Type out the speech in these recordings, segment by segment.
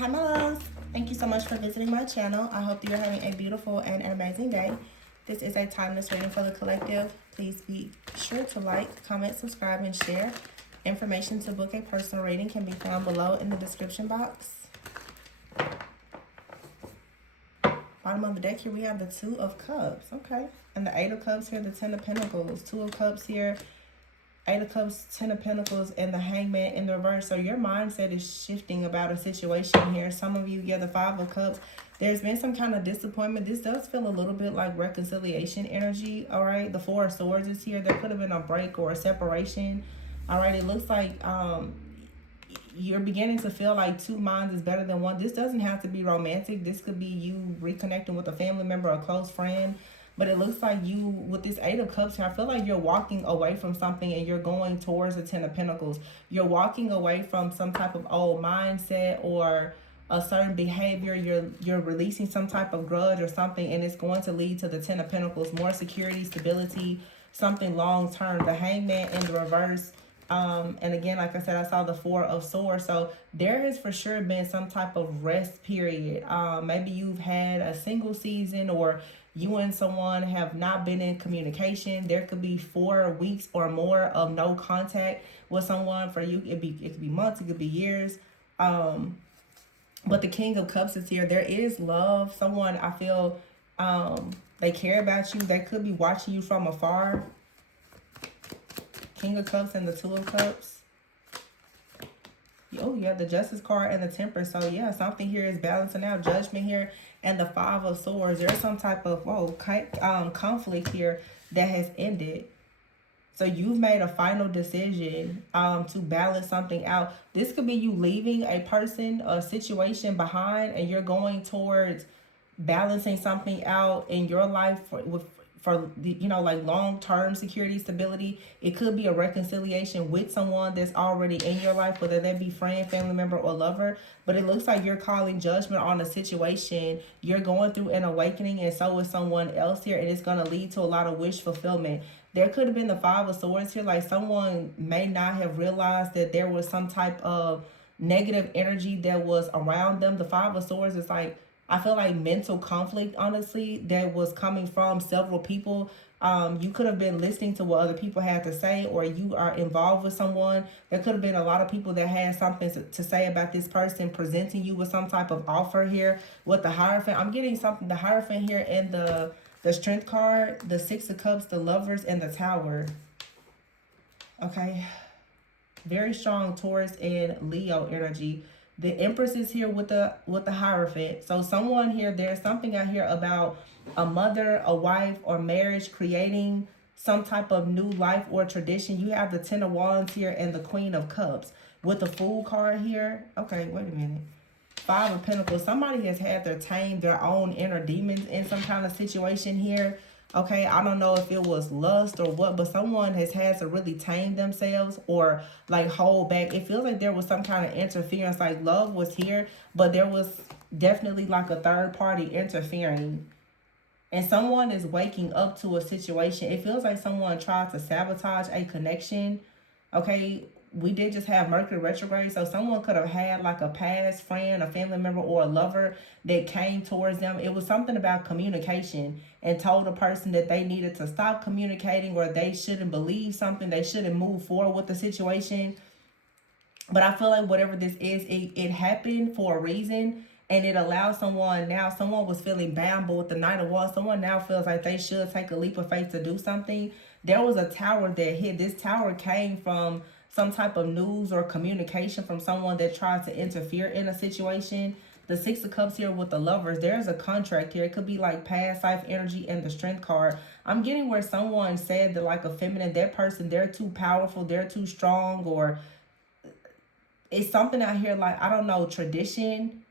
Hi, my loves. Thank you so much for visiting my channel. I hope that you're having a beautiful and an amazing day. This is a timeless reading for the collective. Please be sure to like, comment, subscribe, and share. Information to book a personal reading can be found below in the description box. Bottom of the deck here, we have the Two of Cups. Okay. And the Eight of Cups here, the Ten of Pentacles. Two of Cups here, Eight of Cups, Ten of Pentacles, and the Hangman in the reverse. So your mindset is shifting about a situation here. Some of you, the Five of Cups. There's been some kind of disappointment. This does feel a little bit like reconciliation energy, all right? The Four of Swords is here. There could have been a break or a separation, all right? It looks like you're beginning to feel like two minds is better than one. This doesn't have to be romantic. This could be you reconnecting with a family member, a close friend. But it looks like you, with this Eight of Cups here, I feel like you're walking away from something and you're going towards the Ten of Pentacles. You're walking away from some type of old mindset or a certain behavior. You're releasing some type of grudge or something, and it's going to lead to the Ten of Pentacles. More security, stability, something long term. The Hangman in the reverse. And again, like I said, I saw the Four of Swords. So there has for sure been some type of rest period. Maybe you've had a single season, or you and someone have not been in communication. There could be 4 weeks or more of no contact with someone. For you, it could be months, it could be years. But the King of Cups is here. There is love. Someone, I feel, they care about you. They could be watching you from afar. King of Cups and the Two of Cups. Oh, yeah, the Justice card and the Temperance. So, yeah, something here is balancing out. Judgment here and the Five of Swords. There's some type of conflict here that has ended. So, you've made a final decision to balance something out. This could be you leaving a person, a situation behind, and you're going towards balancing something out in your life for the, like long-term security, stability. It could be a reconciliation with someone that's already in your life, whether that be friend, family member, or lover. But it looks like you're calling judgment on a situation. You're going through an awakening, and so is someone else here, and it's going to lead to a lot of wish fulfillment. There could have been the Five of Swords here. Like, someone may not have realized that there was some type of negative energy that was around them. The Five of Swords is like, I feel like mental conflict, honestly, that was coming from several people. You could have been listening to what other people had to say, or you are involved with someone. There could have been a lot of people that had something to say about this person, presenting you with some type of offer here with the Hierophant. I'm getting something, the Hierophant here, and the Strength card, the Six of Cups, the Lovers, and the Tower. Okay. Very strong Taurus and Leo energy. The Empress is here with the Hierophant. So someone here, there's something out here about a mother, a wife, or marriage creating some type of new life or tradition. You have the Ten of Wands here and the Queen of Cups with the Fool card here. Okay, wait a minute. Five of Pentacles. Somebody has had to tame their own inner demons in some kind of situation here. Okay, I don't know if it was lust or what, but someone has had to really tame themselves or like hold back. It feels like there was some kind of interference, like love was here, but there was definitely like a third party interfering. And someone is waking up to a situation. It feels like someone tried to sabotage a connection. Okay, we did just have Mercury retrograde, so someone could have had like a past friend, a family member, or a lover that came towards them. It was something about communication and told a person that they needed to stop communicating, or they shouldn't believe something, they shouldn't move forward with the situation. But I feel like whatever this is, it happened for a reason, and it allows someone, now someone was feeling bound, but with the Knight of Wands, someone now feels like they should take a leap of faith to do something. There was a tower that hit. This tower came from some type of news or communication from someone that tried to interfere in a situation. The Six of Cups here with the Lovers, there's a contract here. It could be like past life energy and the Strength card. I'm getting where someone said that like a feminine, that person, they're too powerful, they're too strong, or it's something out here like, I don't know, tradition.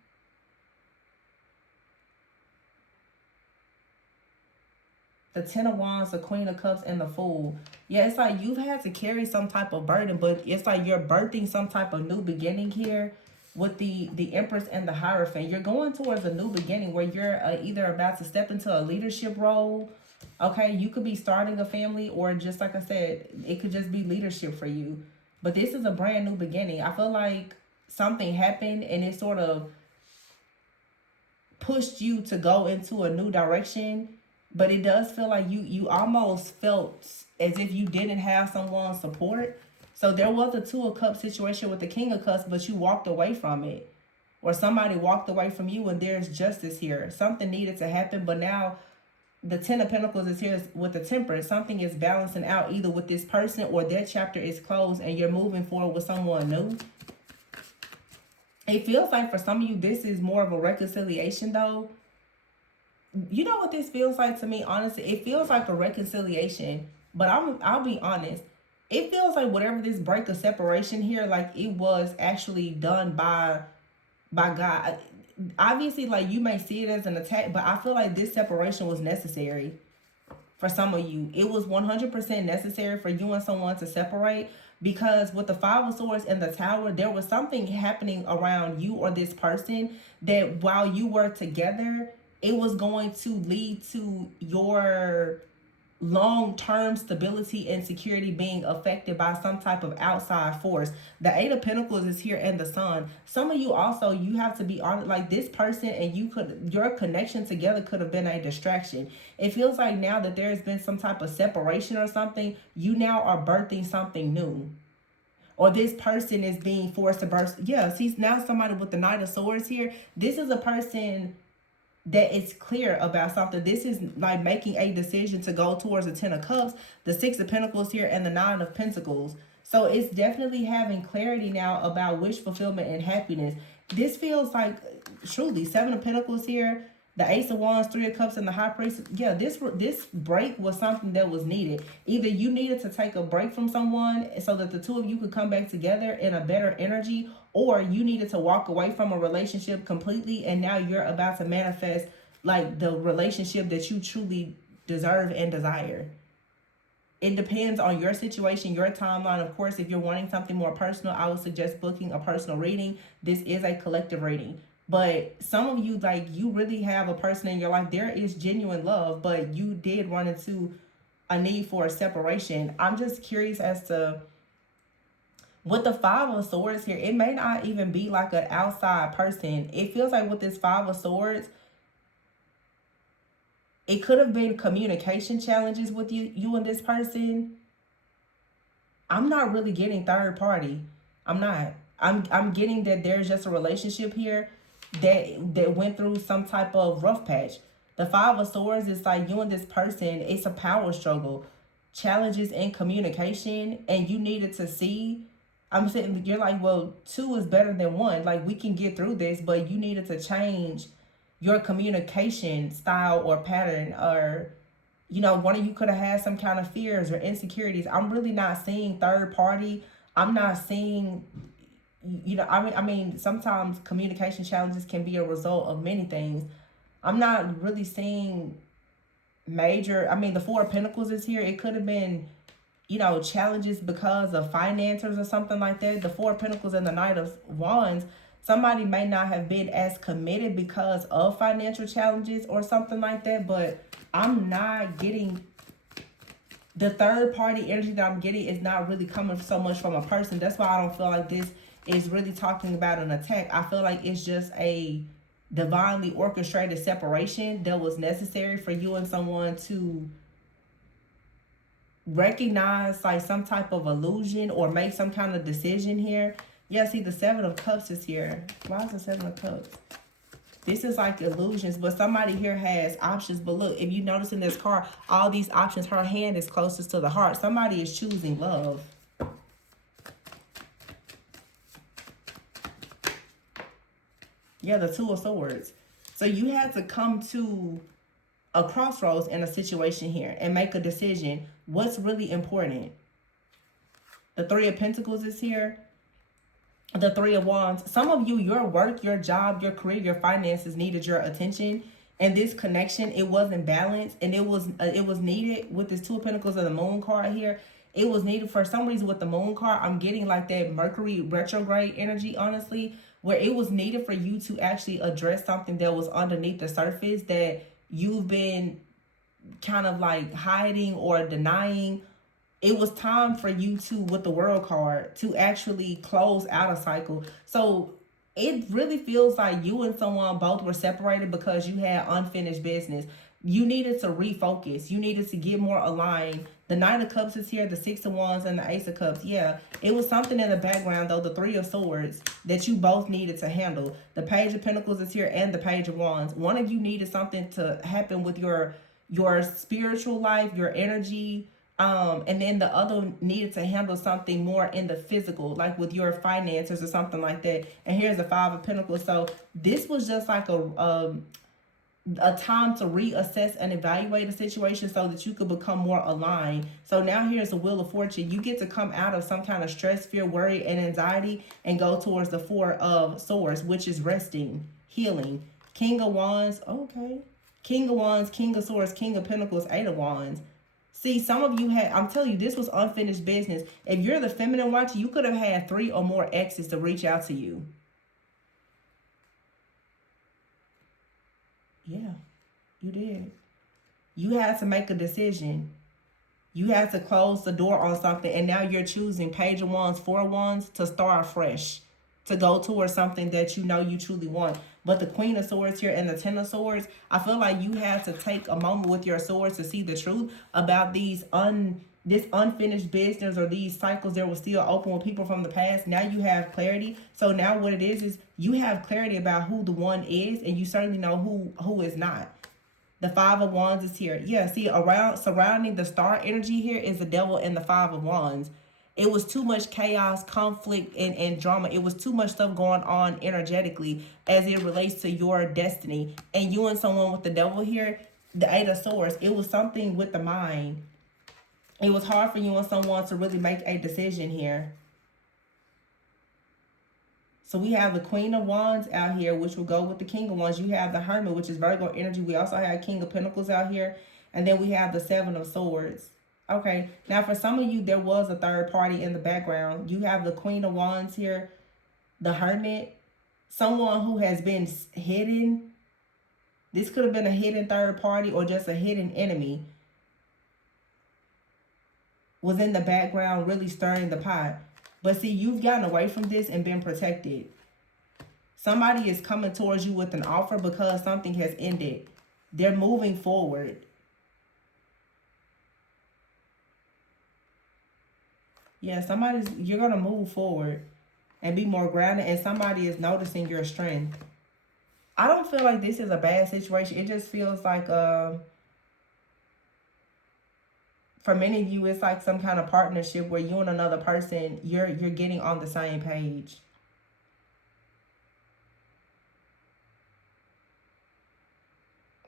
The Ten of Wands, the Queen of Cups, and the Fool. Yeah, it's like you've had to carry some type of burden, but it's like you're birthing some type of new beginning here with the Empress and the Hierophant. You're going towards a new beginning where you're either about to step into a leadership role. Okay, you could be starting a family, or just like I said, it could just be leadership for you. But this is a brand new beginning. I feel like something happened and it sort of pushed you to go into a new direction, but it does feel like you almost felt as if you didn't have someone's support. So there was a Two of Cups situation with the King of Cups, but you walked away from it, or somebody walked away from you, and there's justice here. Something needed to happen, but now the Ten of Pentacles is here with the Temperance. Something is balancing out either with this person, or their chapter is closed and you're moving forward with someone new. It feels like for some of you, this is more of a reconciliation though. You know what this feels like to me, honestly? It feels like a reconciliation, but I'll be honest. It feels like whatever this break of separation here, like it was actually done by God. Obviously, like you may see it as an attack, but I feel like this separation was necessary for some of you. It was 100% necessary for you and someone to separate, because with the Five of Swords and the Tower, there was something happening around you or this person that while you were together, it was going to lead to your long-term stability and security being affected by some type of outside force. The Eight of Pentacles is here and the Sun. Some of you also, you have to be honest, like this person and your connection together could have been a distraction. It feels like now that there has been some type of separation or something, you now are birthing something new. Or this person is being forced to birth. Yeah, see, now somebody with the Knight of Swords here. This is a person that is clear about something. This is like making a decision to go towards the Ten of Cups, the Six of Pentacles here, and the Nine of Pentacles. So it's definitely having clarity now about wish fulfillment and happiness. This feels like truly Seven of Pentacles here, the Ace of Wands, Three of Cups, and the High Priest. Yeah, this break was something that was needed. Either you needed to take a break from someone so that the two of you could come back together in a better energy, or you needed to walk away from a relationship completely, and now you're about to manifest like the relationship that you truly deserve and desire. It depends on your situation, your timeline. Of course, if you're wanting something more personal, I would suggest booking a personal reading. This is a collective reading. But some of you, like, you really have a person in your life. There is genuine love, but you did run into a need for a separation. I'm just curious as to, with the Five of Swords here, it may not even be like an outside person. It feels like with this Five of Swords, it could have been communication challenges with you and this person. I'm not really getting third party. I'm not. I'm getting that there's just a relationship here that went through some type of rough patch. The Five of Swords is like you and this person, it's a power struggle. Challenges in communication, and you needed to see. I'm saying, you're like, well, two is better than one. Like, we can get through this, but you needed to change your communication style or pattern, or, you know, one of you could have had some kind of fears or insecurities. I'm really not seeing third party. I'm not seeing, you know, I mean, sometimes communication challenges can be a result of many things. I'm not really seeing major, I mean, the Four of Pentacles is here. It could have been, you know, challenges because of finances or something like that. The Four of Pentacles and the Knight of Wands, somebody may not have been as committed because of financial challenges or something like that, but I'm not getting the third party energy that I'm getting is not really coming so much from a person. That's why I don't feel like this is really talking about an attack. I feel like it's just a divinely orchestrated separation that was necessary for you and someone to recognize like some type of illusion or make some kind of decision here. Yeah, see, the Seven of Cups is here. Why is the Seven of Cups? This is like illusions, but somebody here has options. But look, if you notice in this card, all these options, her hand is closest to the heart. Somebody is choosing love. Yeah, the Two of Swords. So you had to come to a crossroads in a situation here and make a decision. What's really important? The Three of Pentacles is here. The Three of Wands. Some of you, your work, your job, your career, your finances needed your attention. And this connection, it wasn't balanced. And it was needed with this Two of Pentacles and the Moon card here. It was needed for some reason with the Moon card. I'm getting like that Mercury retrograde energy, honestly, where it was needed for you to actually address something that was underneath the surface that you've been kind of like hiding or denying. It was time for you to, with the World card, to actually close out a cycle. So it really feels like you and someone both were separated because you had unfinished business. You needed to refocus. You needed to get more aligned. The Knight of Cups is here, the Six of Wands, and the Ace of Cups. Yeah, it was something in the background, though, the Three of Swords, that you both needed to handle. The Page of Pentacles is here, and the Page of Wands. One of you needed something to happen with your spiritual life, your energy, and then the other needed to handle something more in the physical, like with your finances or something like that. And here's the Five of Pentacles. So this was just like a time to reassess and evaluate a situation so that you could become more aligned. So now here's the Wheel of Fortune. You get to come out of some kind of stress, fear, worry, and anxiety and go towards the Four of Swords, which is resting, healing. King of Wands, okay. King of Wands, King of Swords, King of Pentacles, Eight of Wands. See, some of you had, I'm telling you, this was unfinished business. If you're the feminine watcher, you could have had 3 or more exes to reach out to you. Yeah, you did. You had to make a decision. You had to close the door on something, and now you're choosing Page of Wands, Four of Wands to start fresh, to go towards something that you know you truly want. But the Queen of Swords here and the Ten of Swords, I feel like you had to take a moment with your swords to see the truth about this unfinished business or these cycles that were still open with people from the past. Now you have clarity. So now what it is you have clarity about who the one is, and you certainly know who is not. The Five of Wands is here. Yeah, see, around surrounding the star energy here is the Devil and the Five of Wands. It was too much chaos, conflict, and drama. It was too much stuff going on energetically as it relates to your destiny. And you and someone with the Devil here, the Eight of Swords, it was something with the mind. It was hard for you and someone to really make a decision here. So we have the Queen of Wands out here, which will go with the King of Wands. You have the Hermit, which is Virgo energy. We also have King of Pentacles out here. And then we have the Seven of Swords. Okay, now for some of you, there was a third party in the background. You have the Queen of Wands here, the Hermit, someone who has been hidden. This could have been a hidden third party or just a hidden enemy. Was in the background really stirring the pot. But see, you've gotten away from this and been protected. Somebody is coming towards you with an offer because something has ended. They're moving forward. Yeah, you're going to move forward and be more grounded, and somebody is noticing your strength. I don't feel like this is a bad situation. It just feels like, for many of you, it's like some kind of partnership where you and another person, you're getting on the same page.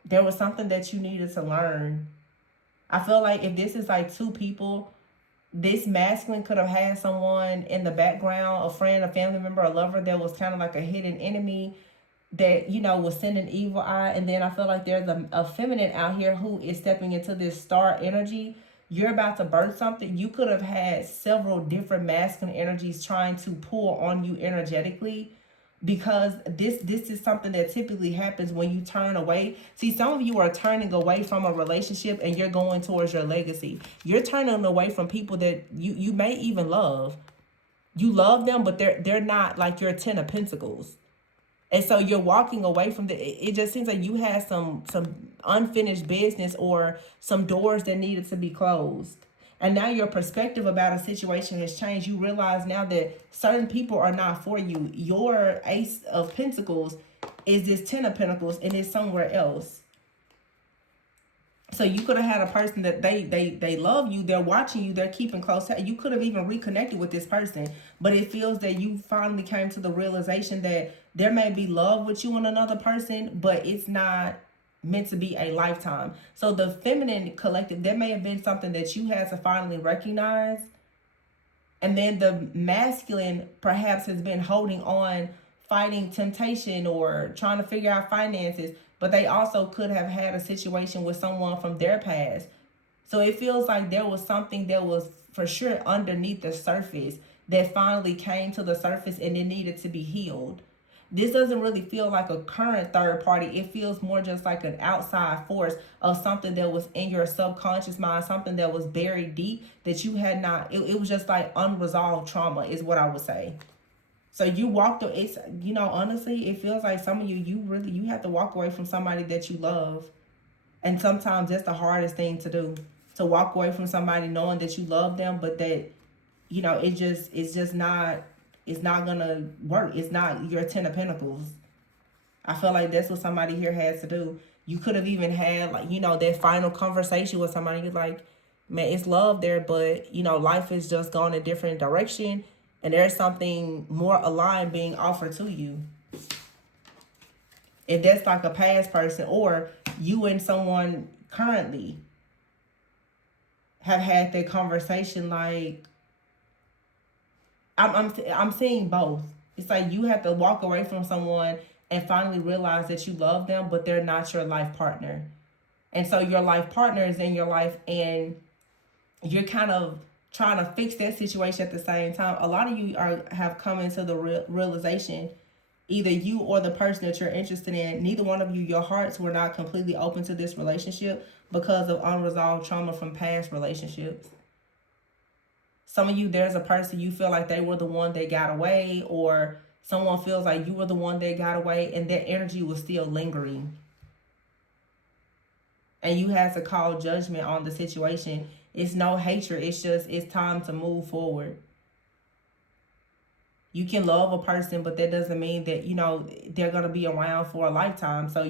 There was something that you needed to learn. I feel like if this is like two people, this masculine could have had someone in the background, a friend, a family member, a lover that was kind of like a hidden enemy that, you know, was sending evil eye. And then I feel like there's a feminine out here who is stepping into this star energy. You're about to birth something. You could have had several different masculine energies trying to pull on you energetically, because this is something that typically happens when you turn away. See, some of you are turning away from a relationship and you're going towards your legacy. You're turning away from people that you may even love. You love them, but they're not like your Ten of Pentacles. And so you're walking away from it just seems like you had some unfinished business or some doors that needed to be closed. And now your perspective about a situation has changed. You realize now that certain people are not for you. Your Ace of Pentacles is this Ten of Pentacles and it's somewhere else. So you could have had a person that they love you, they're watching you, they're keeping close. You could have even reconnected with this person, but it feels that you finally came to the realization that there may be love with you and another person, but it's not meant to be a lifetime. So the feminine collective, there may have been something that you had to finally recognize. And then the masculine perhaps has been holding on, fighting temptation or trying to figure out finances, but they also could have had a situation with someone from their past. So it feels like there was something that was for sure underneath the surface that finally came to the surface and it needed to be healed. This doesn't really feel like a current third party. It feels more just like an outside force of something that was in your subconscious mind, something that was buried deep that you had not, it was just like unresolved trauma is what I would say. So you walked, it's, honestly, it feels like some of you have to walk away from somebody that you love. And sometimes that's the hardest thing to do, to walk away from somebody knowing that you love them, but that, it's just not, it's not gonna work. It's not your 10 of Pentacles. I feel like that's what somebody here has to do. You could have even had, like, that final conversation with somebody. You're like, man, it's love there, but, life has just gone a different direction. And there's something more aligned being offered to you. If that's like a past person, or you and someone currently have had that conversation, like, I'm seeing both. It's like you have to walk away from someone and finally realize that you love them, but they're not your life partner. And so your life partner is in your life, and you're kind of trying to fix that situation at the same time. A lot of you have come into the realization, either you or the person that you're interested in, neither one of you, your hearts were not completely open to this relationship because of unresolved trauma from past relationships. Some of you, there's a person you feel like they were the one that got away, or someone feels like you were the one that got away, and that energy was still lingering. And you had to call judgment on the situation. It's no hatred. It's just, it's time to move forward. You can love a person, but that doesn't mean that, they're going to be around for a lifetime. So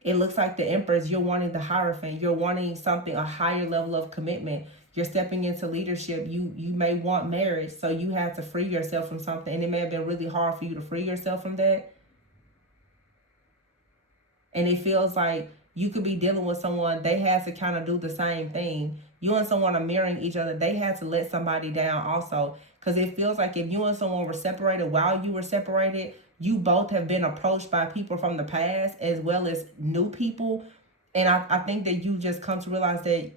it looks like the Empress, you're wanting the Hierophant. You're wanting something, a higher level of commitment. You're stepping into leadership. You may want marriage, so you have to free yourself from something. And it may have been really hard for you to free yourself from that. And it feels like you could be dealing with someone, they had to kind of do the same thing. You and someone are mirroring each other. They had to let somebody down also. Because it feels like if you and someone were separated while you were separated, you both have been approached by people from the past as well as new people. And I think that you just come to realize that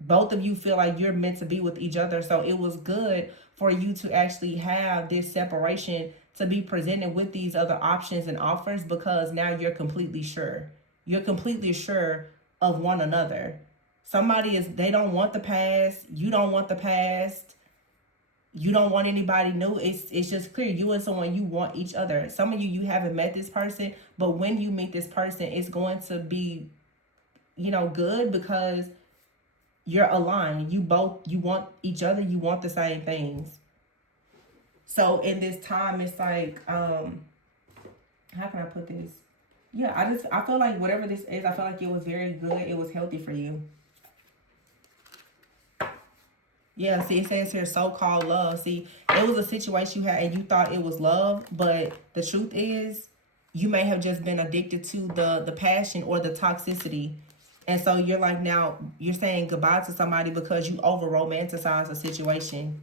both of you feel like you're meant to be with each other. So it was good for you to actually have this separation, to be presented with these other options and offers, because now you're completely sure. You're completely sure of one another. They don't want the past. You don't want the past. You don't want anybody new. It's just clear. You and someone, you want each other. Some of you haven't met this person, but when you meet this person, it's going to be, good, because you're aligned. You want each other. You want the same things. So in this time, it's like, how can I put this? Yeah, I feel like whatever this is, I feel like it was very good. It was healthy for you. Yeah, see, it says here, so-called love. See, it was a situation you had and you thought it was love, but the truth is, you may have just been addicted to the passion or the toxicity. And so you're like, now you're saying goodbye to somebody because you over-romanticize a situation.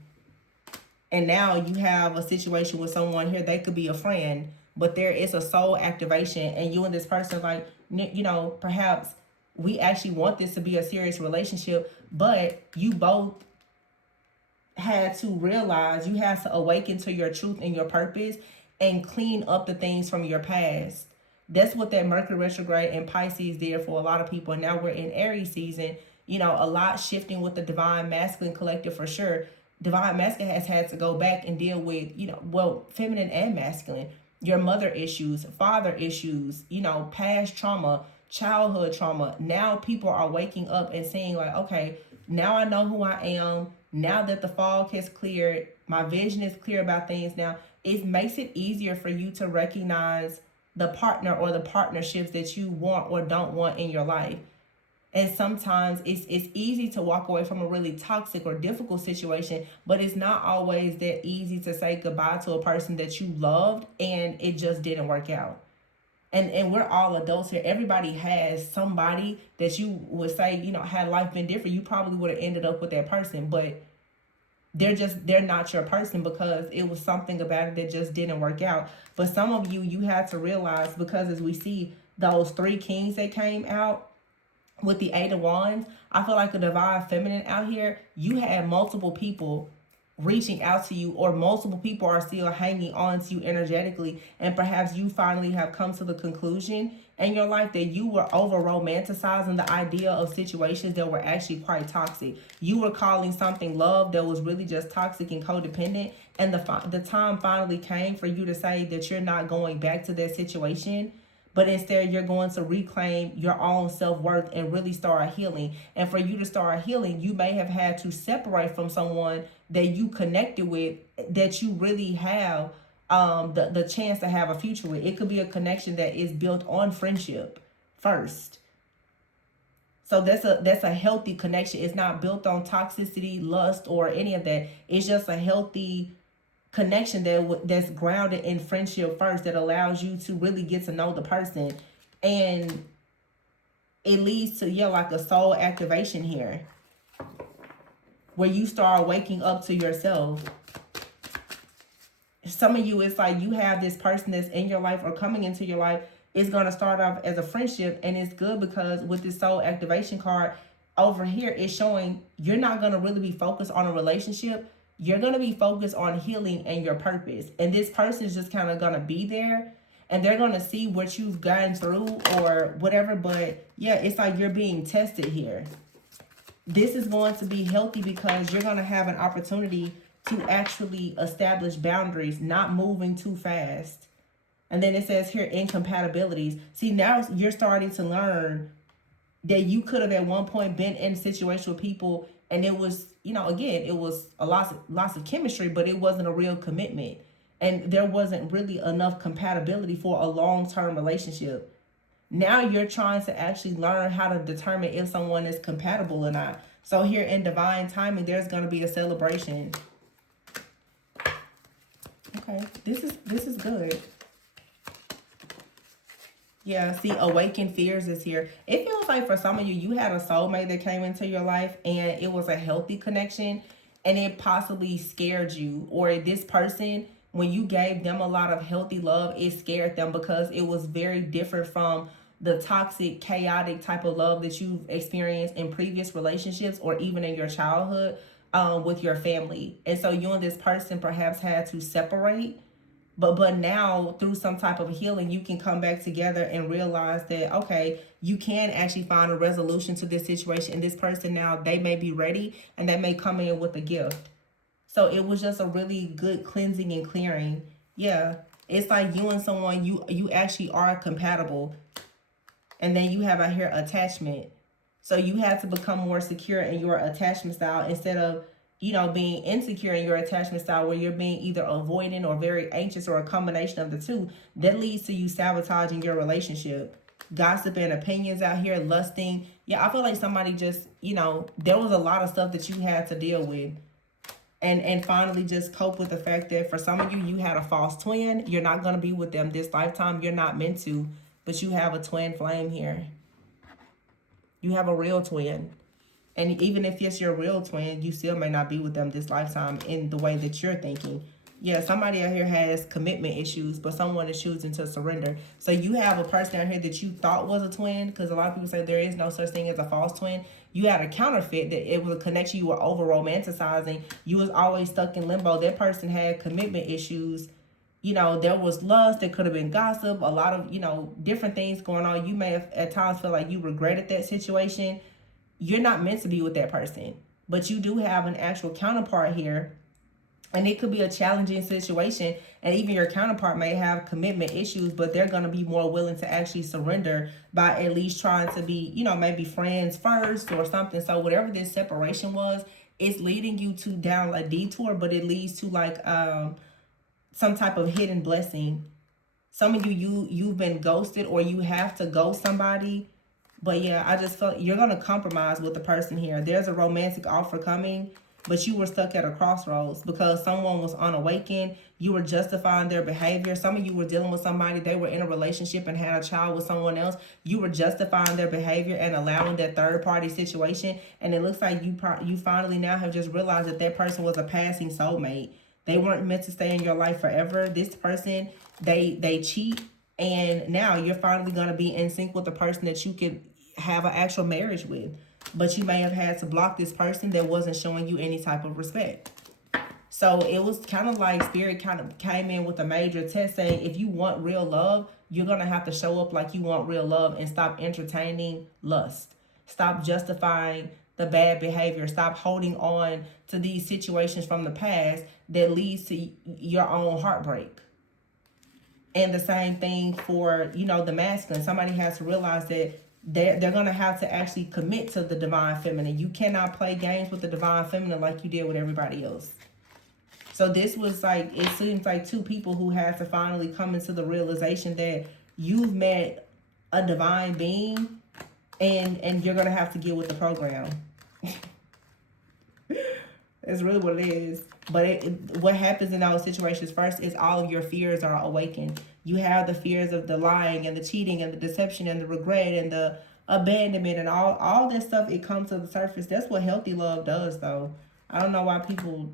And now you have a situation with someone here, they could be a friend, but there is a soul activation, and you and this person, like, perhaps we actually want this to be a serious relationship, but you both had to realize, you had to awaken to your truth and your purpose and clean up the things from your past. That's what that Mercury retrograde in Pisces did for a lot of people. And now we're in Aries season, a lot shifting with the divine masculine collective for sure. Divine masculine has had to go back and deal with, feminine and masculine, your mother issues, father issues, past trauma, childhood trauma. Now people are waking up and saying like, okay, now I know who I am. Now that the fog has cleared, my vision is clear about things now. It makes it easier for you to recognize the partner or the partnerships that you want or don't want in your life. And sometimes it's easy to walk away from a really toxic or difficult situation, but it's not always that easy to say goodbye to a person that you loved and it just didn't work out. And we're all adults here. Everybody has somebody that you would say, had life been different, you probably would have ended up with that person, but they're not your person because it was something about it that just didn't work out. But some of you had to realize, because as we see those 3 kings that came out with the 8 of Wands, I feel like a divine feminine out here, you had multiple people reaching out to you, or multiple people are still hanging on to you energetically, and perhaps you finally have come to the conclusion in your life that you were over romanticizing the idea of situations that were actually quite toxic. You were calling something love that was really just toxic and codependent, and the time finally came for you to say that you're not going back to that situation, but instead you're going to reclaim your own self-worth and really start healing. And for you to start healing, you may have had to separate from someone that you connected with, that you really have the chance to have a future with. It could be a connection that is built on friendship first. So that's a healthy connection. It's not built on toxicity, lust, or any of that. It's just a healthy connection that's grounded in friendship first, that allows you to really get to know the person, and it leads to like a soul activation here, where you start waking up to yourself. Some of you, it's like you have this person that's in your life or coming into your life. It's going to start off as a friendship, and it's good because with this soul activation card over here, it's showing you're not going to really be focused on a relationship. You're going to be focused on healing and your purpose. And this person is just kind of going to be there, and they're going to see what you've gotten through or whatever. But yeah, it's like you're being tested here. This is going to be healthy because you're going to have an opportunity to actually establish boundaries, not moving too fast. And then it says here, incompatibilities. See, now you're starting to learn that you could have at one point been in a situation with people, and it was, again, it was a lots of chemistry, but it wasn't a real commitment. And there wasn't really enough compatibility for a long-term relationship. Now you're trying to actually learn how to determine if someone is compatible or not. So here in divine timing, there's going to be a celebration. Okay, this is good. Yeah, see, awakened fears is here. It feels like for some of you, you had a soulmate that came into your life, and it was a healthy connection, and it possibly scared you. Or this person, when you gave them a lot of healthy love, it scared them because it was very different from the toxic, chaotic type of love that you've experienced in previous relationships or even in your childhood with your family. And so you and this person perhaps had to separate. But now through some type of healing, you can come back together and realize that, okay, you can actually find a resolution to this situation. And this person now, they may be ready, and they may come in with a gift. So it was just a really good cleansing and clearing. Yeah, it's like you and someone, you actually are compatible. And then you have out here attachment. So you have to become more secure in your attachment style instead of being insecure in your attachment style, where you're being either avoidant or very anxious, or a combination of the two. That leads to you sabotaging your relationship. Gossip and opinions out here, lusting. Yeah, I feel like somebody just, there was a lot of stuff that you had to deal with. And finally just cope with the fact that for some of you, you had a false twin. You're not going to be with them this lifetime. You're not meant to, but you have a twin flame here. You have a real twin. And even if it's your real twin, you still may not be with them this lifetime in the way that you're thinking. Yeah, somebody out here has commitment issues, but someone is choosing to surrender. So you have a person out here that you thought was a twin, because a lot of people say there is no such thing as a false twin. You had a counterfeit, that it was a connection you were over romanticizing. You was always stuck in limbo. That person had commitment issues. There was lust. There could have been gossip. A lot of, different things going on. You may have at times feel like you regretted that situation. You're not meant to be with that person, but you do have an actual counterpart here, and it could be a challenging situation, and even your counterpart may have commitment issues, but they're going to be more willing to actually surrender by at least trying to be, maybe friends first or something. So whatever this separation was, it's leading you to down a detour, but it leads to like some type of hidden blessing. Some of you've been ghosted, or you have to ghost somebody. But yeah, I just felt you're going to compromise with the person here. There's a romantic offer coming, but you were stuck at a crossroads because someone was unawakened. You were justifying their behavior. Some of you were dealing with somebody, they were in a relationship and had a child with someone else. You were justifying their behavior and allowing that third party situation. And it looks like you finally now have just realized that that person was a passing soulmate. They weren't meant to stay in your life forever. This person, they cheat. And now you're finally going to be in sync with the person that you can have an actual marriage with. But you may have had to block this person that wasn't showing you any type of respect. So it was kind of like Spirit kind of came in with a major test saying, if you want real love, you're going to have to show up like you want real love and stop entertaining lust. Stop justifying the bad behavior. Stop holding on to these situations from the past that leads to your own heartbreak. And the same thing for, the masculine. Somebody has to realize that they're going to have to actually commit to the divine feminine. You cannot play games with the divine feminine like you did with everybody else. So this was like, it seems like two people who had to finally come into the realization that you've met a divine being and you're going to have to get with the program. That's really what it is. But what happens in those situations first is all of your fears are awakened. You have the fears of the lying and the cheating and the deception and the regret and the abandonment and all that stuff. It comes to the surface. That's what healthy love does, though. I don't know why people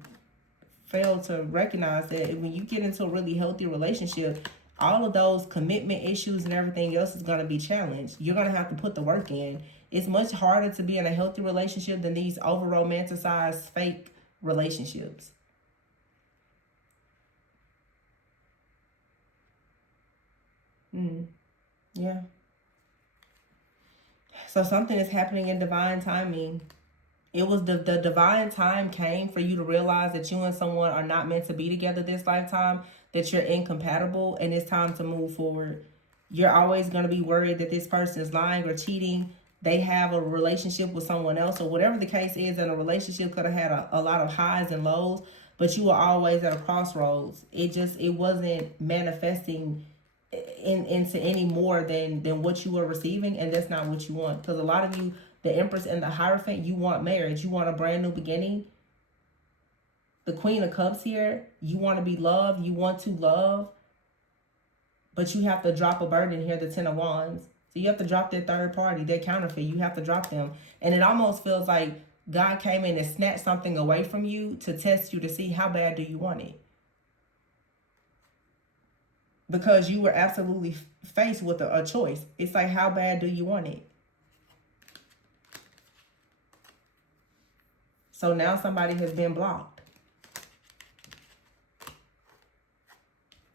fail to recognize that when you get into a really healthy relationship, all of those commitment issues and everything else is going to be challenged. You're going to have to put the work in. It's much harder to be in a healthy relationship than these over romanticized fake relationships. Yeah. So something is happening in divine timing. It was the divine time came for you to realize that you and someone are not meant to be together this lifetime, that you're incompatible, and it's time to move forward. You're always going to be worried that this person is lying or cheating. They have a relationship with someone else, or whatever the case is, and a relationship could have had a lot of highs and lows, but you were always at a crossroads. It wasn't manifesting into any more than what you were receiving, and that's not what you want. Because a lot of you, the Empress and the Hierophant, you want marriage, you want a brand new beginning. The Queen of Cups here, you want to be loved, you want to love, but you have to drop a burden here, the Ten of Wands. So you have to drop that third party, that counterfeit. You have to drop them. And it almost feels like God came in and snatched something away from you to test you to see how bad do you want it. Because you were absolutely faced with a choice. It's like, how bad do you want it? So now somebody has been blocked.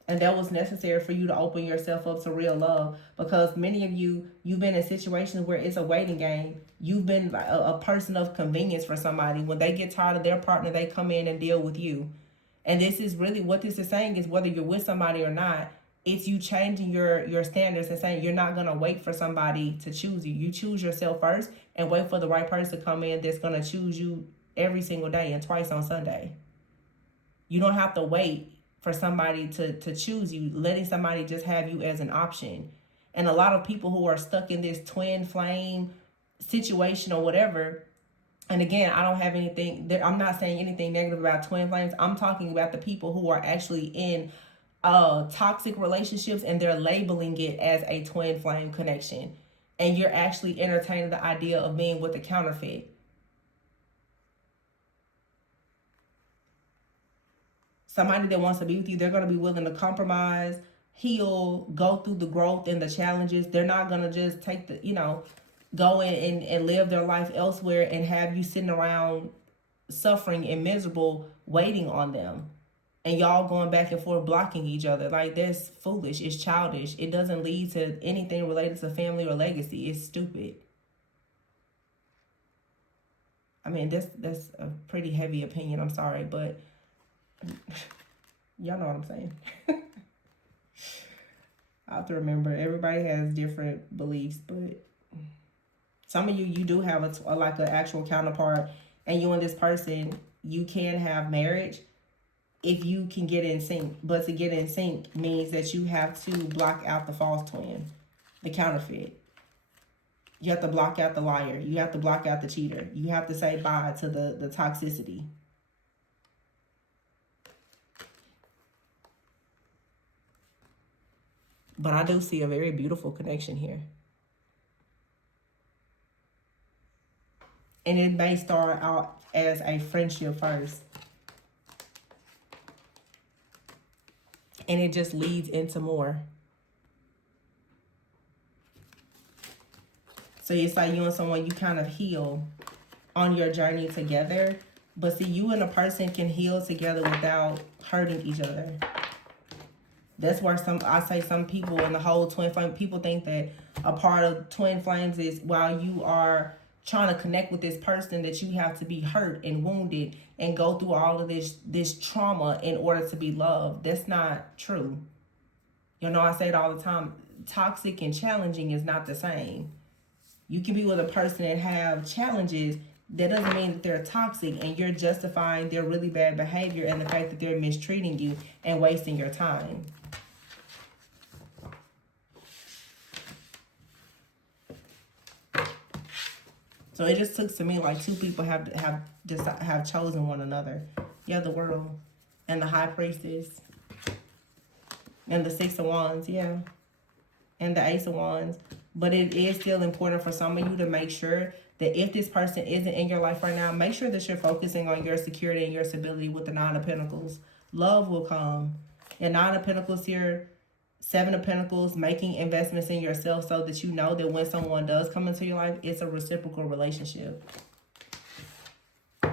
And that was necessary for you to open yourself up to real love. Because many of you, you've been in situations where it's a waiting game. You've been like a person of convenience for somebody. When they get tired of their partner, they come in and deal with you. And this is really what this is saying is whether you're with somebody or not, it's you changing your standards and saying you're not going to wait for somebody to choose you. You choose yourself first and wait for the right person to come in that's going to choose you every single day and twice on Sunday. You don't have to wait for somebody to choose you, letting somebody just have you as an option. And a lot of people who are stuck in this twin flame situation or whatever, and again, I don't have anything, I'm not saying anything negative about twin flames. I'm talking about the people who are actually in toxic relationships and they're labeling it as a twin flame connection. And you're actually entertaining the idea of being with a counterfeit. Somebody that wants to be with you, they're going to be willing to compromise, heal, go through the growth and the challenges. They're not going to just take the, go in and live their life elsewhere and have you sitting around suffering and miserable waiting on them. And y'all going back and forth blocking each other. Like, that's foolish. It's childish. It doesn't lead to anything related to family or legacy. It's stupid. I mean, that's a pretty heavy opinion. I'm sorry, but y'all know what I'm saying. I have to remember, everybody has different beliefs, but some of you do have like an actual counterpart, and you and this person, you can have marriage if you can get in sync. But to get in sync means that you have to block out the false twin, the counterfeit. You have to block out the liar. You have to block out the cheater. You have to say bye to the toxicity. But I do see a very beautiful connection here. And it may start out as a friendship first. And it just leads into more. So it's like you and someone, you kind of heal on your journey together. But see, you and a person can heal together without hurting each other. That's where some people in the whole twin flame, people think that a part of twin flames is while you are trying to connect with this person that you have to be hurt and wounded and go through all of this trauma in order to be loved. That's not true. You know, I say it all the time. Toxic and challenging is not the same. You can be with a person that have challenges. That doesn't mean that they're toxic and you're justifying their really bad behavior and the fact that they're mistreating you and wasting your time. So it just took to me like two people have chosen one another. Yeah, the world and the high priestess and the 6 of wands, yeah, and the Ace of wands. But it is still important for some of you to make sure that if this person isn't in your life right now, make sure that you're focusing on your security and your stability with the 9 of Pentacles. Love will come. And 9 of Pentacles here, 7 of Pentacles, making investments in yourself so that you know that when someone does come into your life, it's a reciprocal relationship. All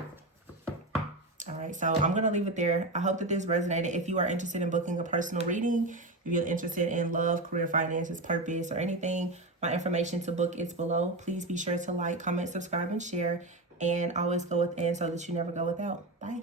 right, so I'm going to leave it there. I hope that this resonated. If you are interested in booking a personal reading, if you're interested in love, career, finances, purpose, or anything, my information to book is below. Please be sure to like, comment, subscribe, and share. And always go within so that you never go without. Bye.